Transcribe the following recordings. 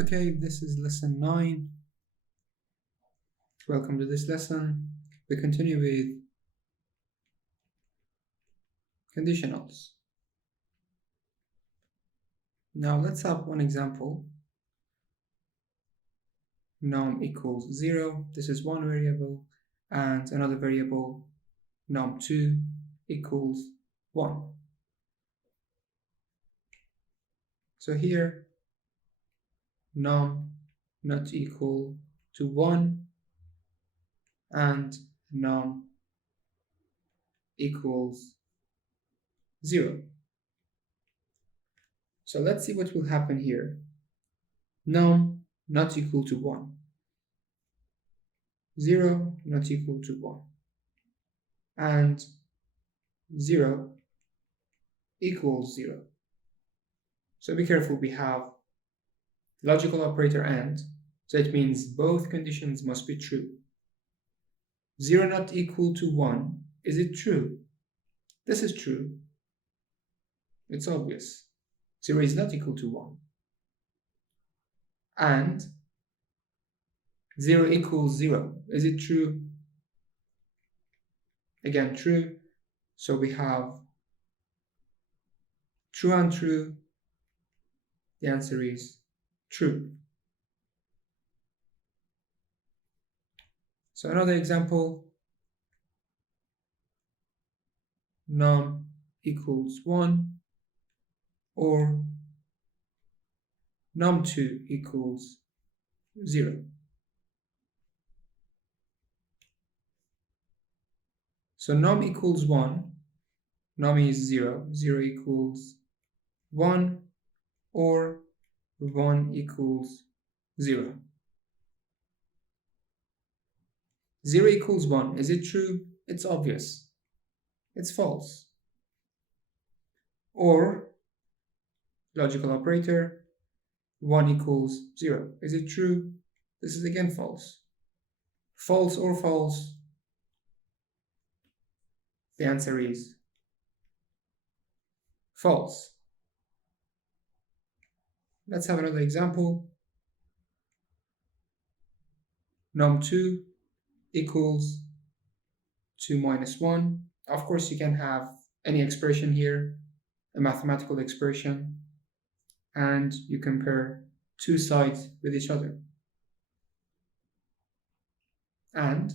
Okay, this is lesson 9. Welcome to this lesson. We continue with conditionals. Now let's have one example. Num equals 0. This is one variable, and another variable, num2 equals 1. So here, num not equal to 1 and num equals 0. So let's see what will happen here. Num not equal to 1. 0 not equal to 1. And 0 equals 0. So be careful, we have logical operator AND, so it means both conditions must be true. 0 not equal to 1, is it true? This is true. It's obvious. 0 is not equal to 1. And 0 equals 0, is it true? Again, true. So we have true and true. The answer is true. So another example, num equals 1 or num2 equals 0. So num equals 1, num is 0, 0 equals 1 or 1 equals 0. 0 equals 1, is it true? It's obvious. It's false. Or logical operator, 1 equals 0. Is it true? This is again false. False or false? The answer is false. Let's have another example. Num2 equals 2 minus 1. Of course, you can have any expression here, a mathematical expression, and you compare two sides with each other. And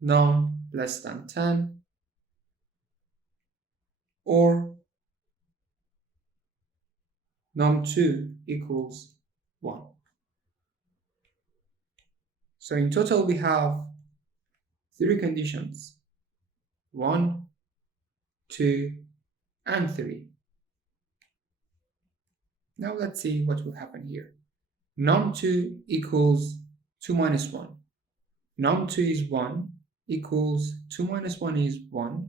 num less than 10 or num2 equals 1. So in total we have 3 conditions, 1, 2, and 3. Now let's see what will happen here. Num2 equals 2 minus 1. Num2 is 1 equals 2 minus 1 is 1.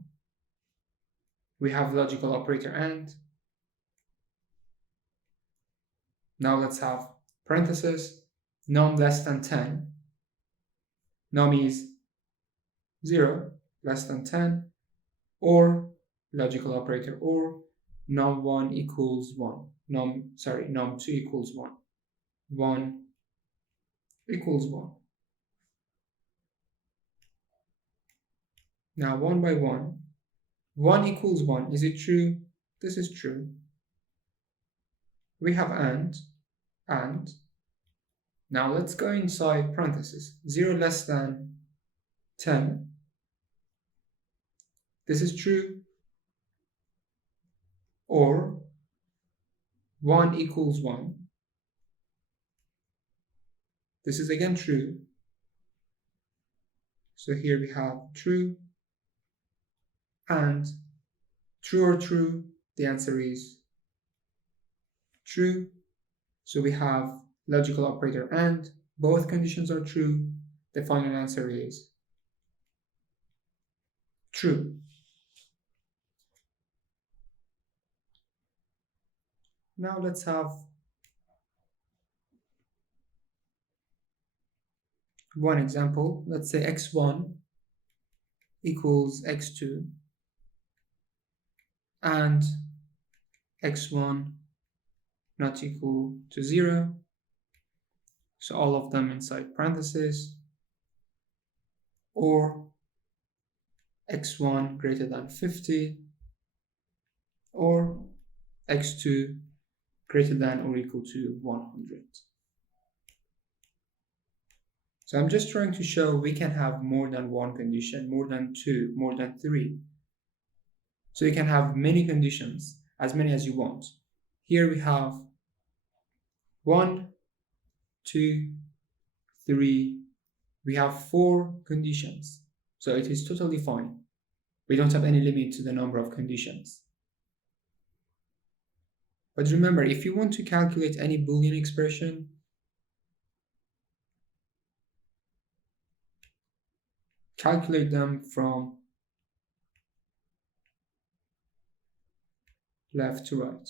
We have logical operator AND. Now let's have parentheses, num less than 10. Num is 0 less than 10, or logical operator or, num1 equals 1. Num2 equals 1. 1 equals 1. Now 1 by 1. 1 equals 1. Is it true? This is true. We have AND. Now let's go inside parentheses. 0 less than 10. This is true. Or 1 equals 1. This is again true. So here we have true and true or true. The answer is true. So we have logical operator AND. Both conditions are true. The final answer is true. Now let's have one example. Let's say x1 equals x2 and x1 not equal to 0. So all of them inside parentheses, or x1 greater than 50, or x2 greater than or equal to 100. So I'm just trying to show we can have more than one condition, more than two, more than three. So you can have many conditions, as many as you want. Here we have 1, 2, 3, we have 4 conditions. So it is totally fine. We don't have any limit to the number of conditions. But remember, if you want to calculate any Boolean expression, calculate them from left to right.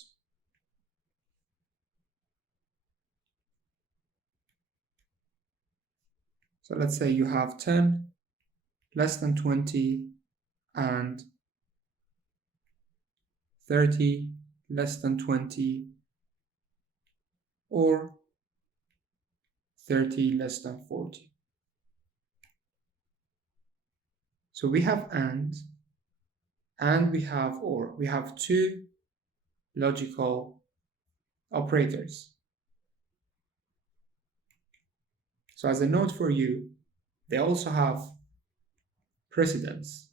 So let's say you have 10 less than 20 and 30 less than 20, or 30 less than 40. So we have and we have or. We have two logical operators. So as a note for you, they also have precedence.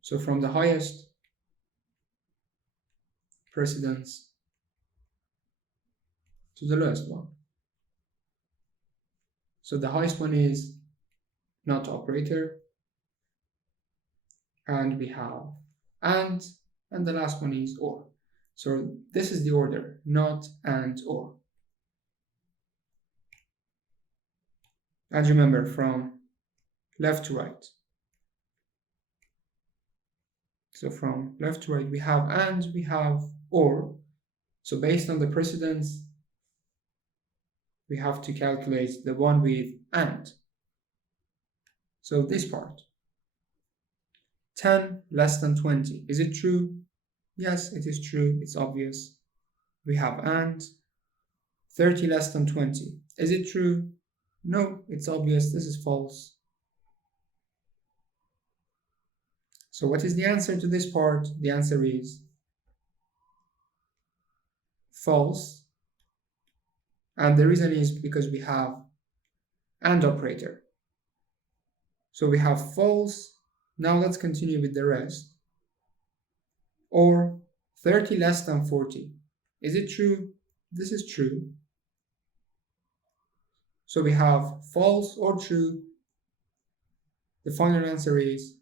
So from the highest precedence to the lowest one. So the highest one is not operator, and we have and the last one is or. So this is the order, not and or. And remember, from left to right. So from left to right we have and we have or. So based on the precedence, we have to calculate the one with and. So this part, 10 less than 20, is it true? Yes, it is true, it's obvious. We have and. 30 less than 20, is it true? No, it's obvious, this is false. So what is the answer to this part? The answer is false. And the reason is because we have and operator. So we have false. Now let's continue with the rest. Or 30 less than 40. Is it true? This is true. So we have false or true. The final answer is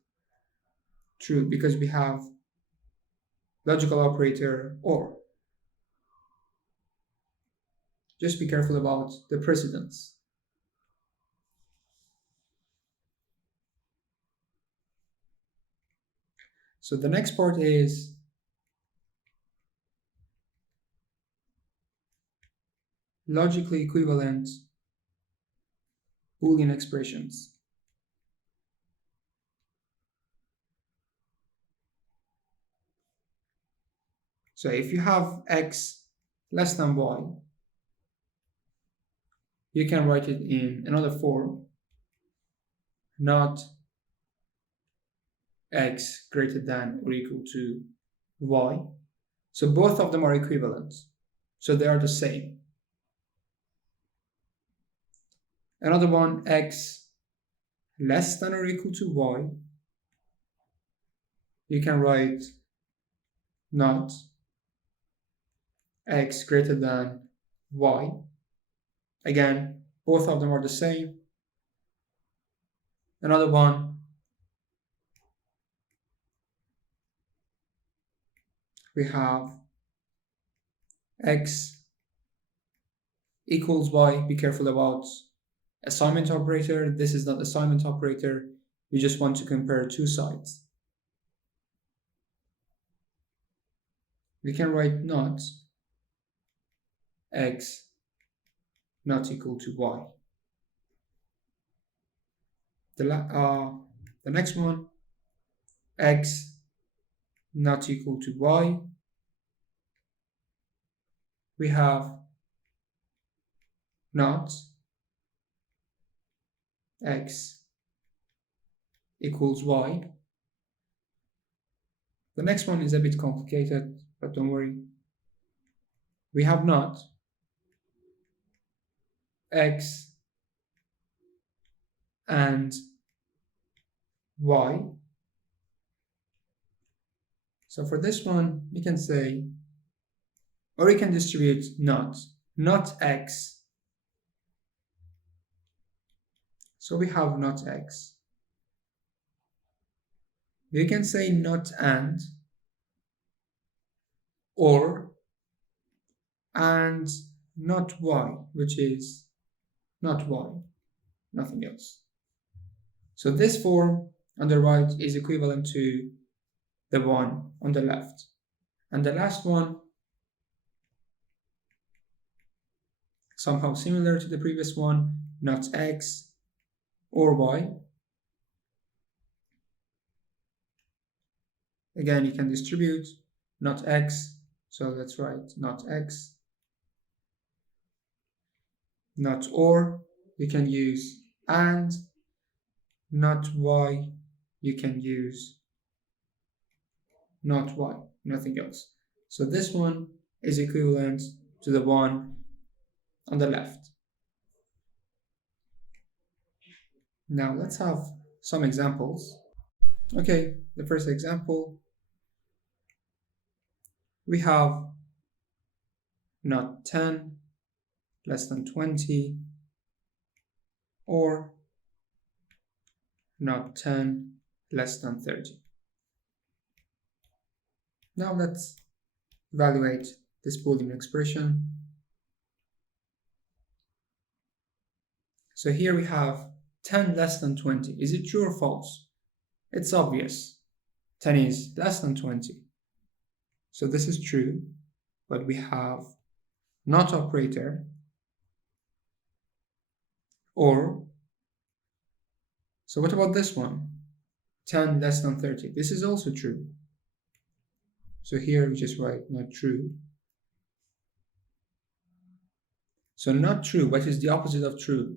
true because we have logical operator or. Just be careful about the precedence. So the next part is logically equivalent Boolean expressions. So if you have x less than y, you can write it in another form, not x greater than or equal to y. So both of them are equivalent. So they are the same. Another one, x less than or equal to y. You can write not x greater than y. Again, both of them are the same. Another one, we have x equals y. Be careful about assignment operator. This is not assignment operator. We just want to compare two sides. We can write not x not equal to y. The next one, x not equal to y. We have not x equals y. The next one is a bit complicated, but don't worry. We have not x and y. So for this one, we can say, or we can distribute not x. So we have not x. We can say not and, or and not y, which is not y, nothing else. So this form on the right is equivalent to the one on the left. And the last one, somehow similar to the previous one, not x or y. Again, you can distribute not x, so let's write not x. Not or, you can use and. Not y, you can use not y, nothing else. So this one is equivalent to the one on the left. Now let's have some examples. Okay, the first example, we have not 10 less than 20, or not 10 less than 30. Now let's evaluate this Boolean expression. So here we have 10 less than 20. Is it true or false? It's obvious. 10 is less than 20. So this is true, but we have not operator, or. So what about this one? 10 less than 30. This is also true. So here we just write not true. So not true, what is the opposite of true?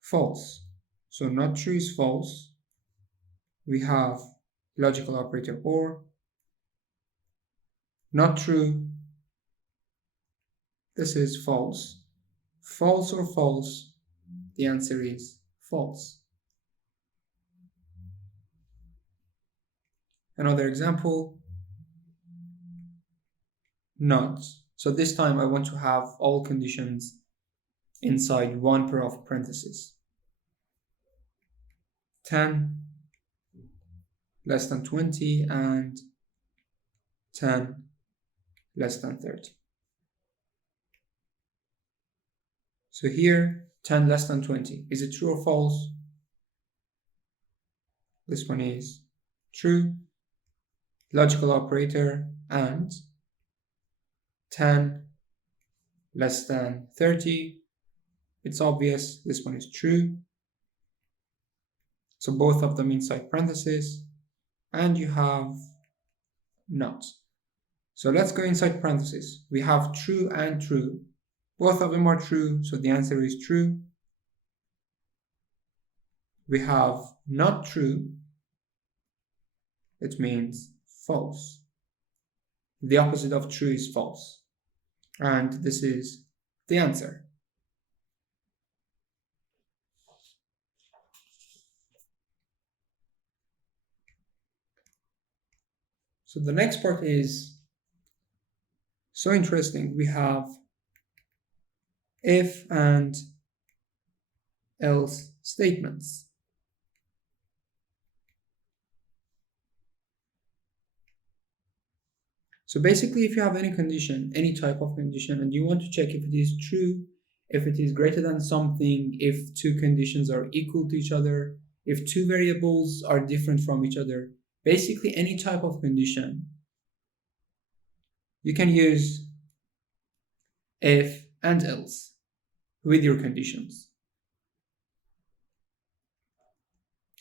False. So not true is false. We have logical operator or. Not true, this is false. False or false? The answer is false. Another example, not. So this time I want to have all conditions inside one pair of parentheses. 10 less than 20 and 10 less than 30. So here, 10 less than 20. Is it true or false? This one is true. Logical operator and 10 less than 30. It's obvious, this one is true. So both of them inside parentheses, and you have not. So let's go inside parentheses. We have true and true. Both of them are true, so the answer is true. We have not true. It means false. The opposite of true is false. And this is the answer. So the next part is so interesting. We have if and else statements. So basically, if you have any condition, any type of condition, and you want to check if it is true, if it is greater than something, if two conditions are equal to each other, if two variables are different from each other, basically any type of condition, you can use if and else with your conditions.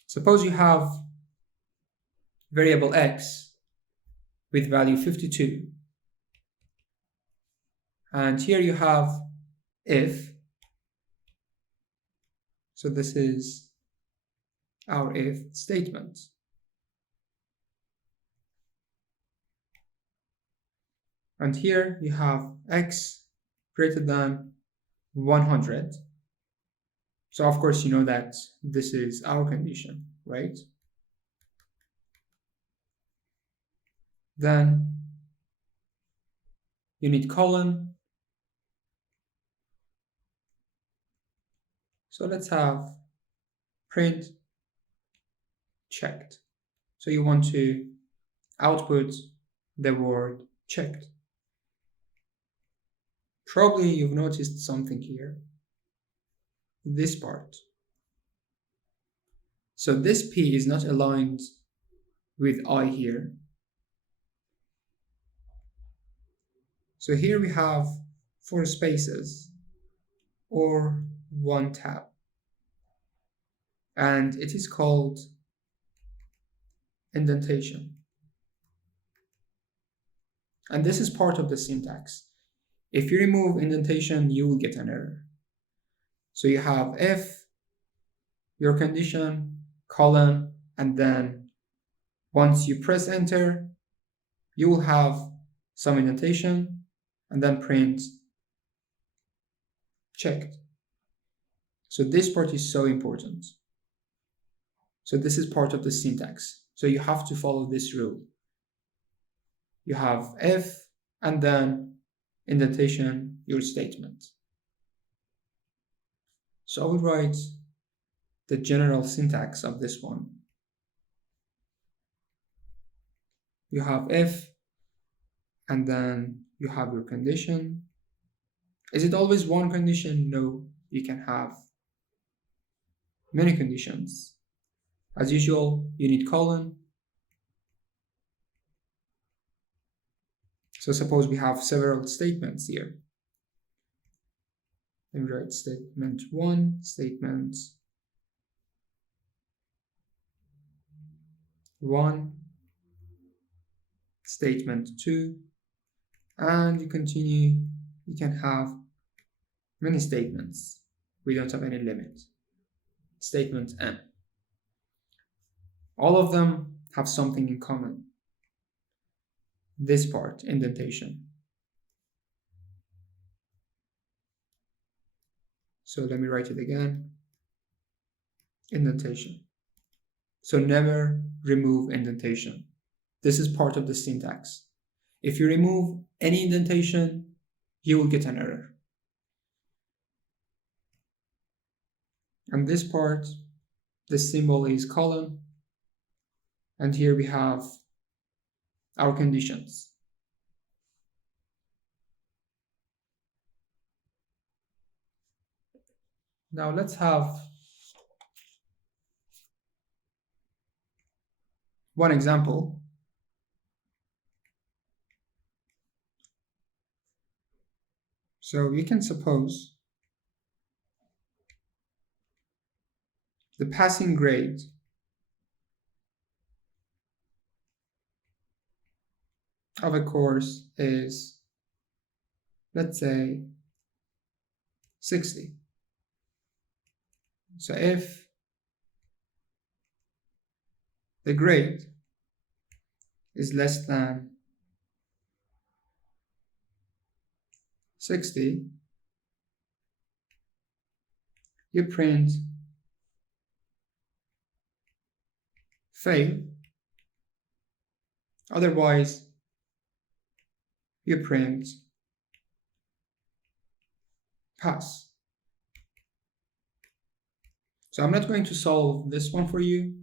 Suppose you have variable x with value 52. And here you have if. So this is our if statement. And here you have x greater than 100. So of course you know that this is our condition, right? Then you need colon. So let's have print checked. So you want to output the word checked. Probably you've noticed something here. This part. So this P is not aligned with I here. So here we have 4 spaces or 1 tab. And it is called indentation. And this is part of the syntax. If you remove indentation, you will get an error. So you have if, your condition, colon, and then once you press enter, you will have some indentation and then print checked. So this part is so important. So this is part of the syntax. So you have to follow this rule. You have if and then indentation, your statement. So I will write the general syntax of this one. You have if and then you have your condition. Is it always one condition? No, you can have many conditions. As usual, you need colon. So suppose we have several statements here. Let me write statement 1, statement 1, statement 2, and you continue. You can have many statements. We don't have any limit. Statement n. All of them have something in common. This part, indentation. So let me write it again. Indentation. So never remove indentation. This is part of the syntax. If you remove any indentation, you will get an error. And this part, the symbol is colon. And here we have our conditions. Now let's have one example. So you can suppose the passing grade of a course is, let's say, 60. So if the grade is less than 60, you print fail. Otherwise, you print pass. So I'm not going to solve this one for you,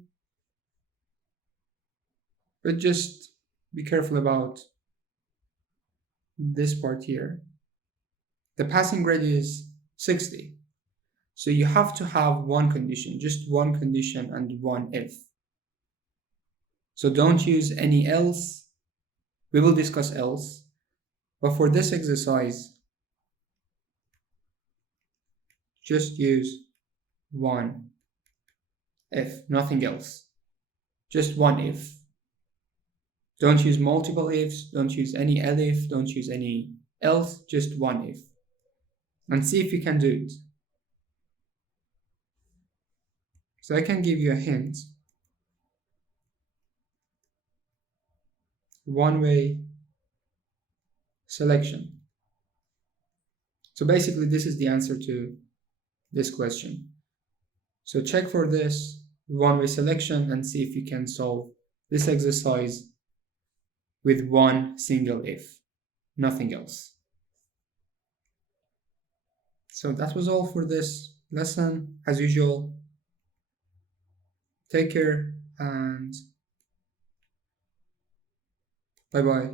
but just be careful about this part here. The passing grade is 60. So you have to have one condition, just one condition and one if. So don't use any else. We will discuss else. But for this exercise, just use one if, nothing else. Just one if. Don't use multiple ifs, don't use any elif, don't use any else, just one if. And see if you can do it. So I can give you a hint. One-way selection. So basically this is the answer to this question. So check for this one-way selection and see if you can solve this exercise with one single if, nothing else. So that was all for this lesson. As usual, take care and bye-bye.